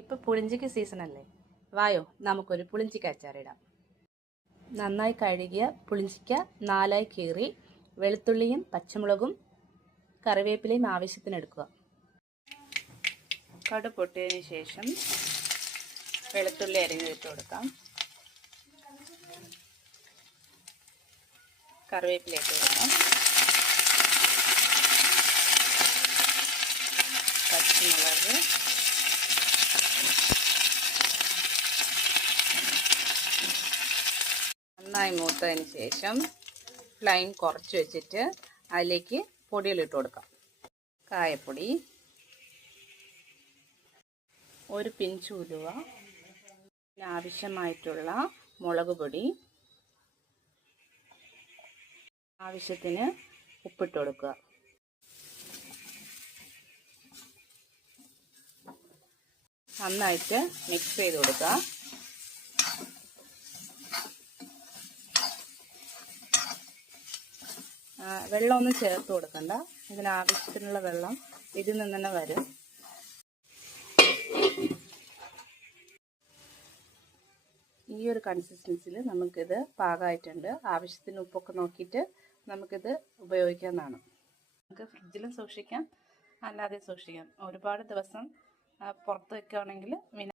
ഇപ്പോൾ പുളിഞ്ചിക്ക് സീസൺ അല്ലേ, വായോ നമുക്കൊരു പുളിഞ്ചിക്ക അച്ചാറിടാം. നന്നായി കഴുകിയ പുളിഞ്ചിക്ക 4ആയി കീറി വെളുത്തുള്ളിയും പച്ചമുളകും കറിവേപ്പിലയും ആവശ്യത്തിന് എടുക്കുക. കടുക് പൊട്ടിയതിന് ശേഷം വെളുത്തുള്ളി അരിഞ്ഞിട്ട് കൊടുക്കാം. കറിവേപ്പില ഇട്ട് കൊടുക്കാം. പച്ചമുളക്, നന്നായി മൂത്തതിന് ശേഷം ഫ്ലെയിം കുറച്ച് വെച്ചിട്ട് അതിലേക്ക് പൊടികളിട്ട് കൊടുക്കാം. കായപ്പൊടി, ഒരു പിഞ്ച് ഉലുവ, ആവശ്യമായിട്ടുള്ള മുളക് പൊടി, ആവശ്യത്തിന് ഉപ്പിട്ട് കൊടുക്കുക. നന്നായിട്ട് മിക്സ് ചെയ്ത് കൊടുക്കുക. വെള്ളമൊന്നും ചേർത്ത് കൊടുക്കണ്ട, ഇതിനാവശ്യത്തിനുള്ള വെള്ളം ഇതിൽ നിന്ന് തന്നെ വരും. ഈ ഒരു കൺസിസ്റ്റൻസിയിൽ നമുക്കിത് പാകമായിട്ടുണ്ട്. ആവശ്യത്തിന് ഉപ്പൊക്കെ നോക്കിയിട്ട് നമുക്കിത് ഉപയോഗിക്കാവുന്നതാണ്. നമുക്ക് ഫ്രിഡ്ജിലും സൂക്ഷിക്കാം, അല്ലാതെ സൂക്ഷിക്കാം. ഒരുപാട് ദിവസം പുറത്ത് വയ്ക്കുകയാണെങ്കിൽ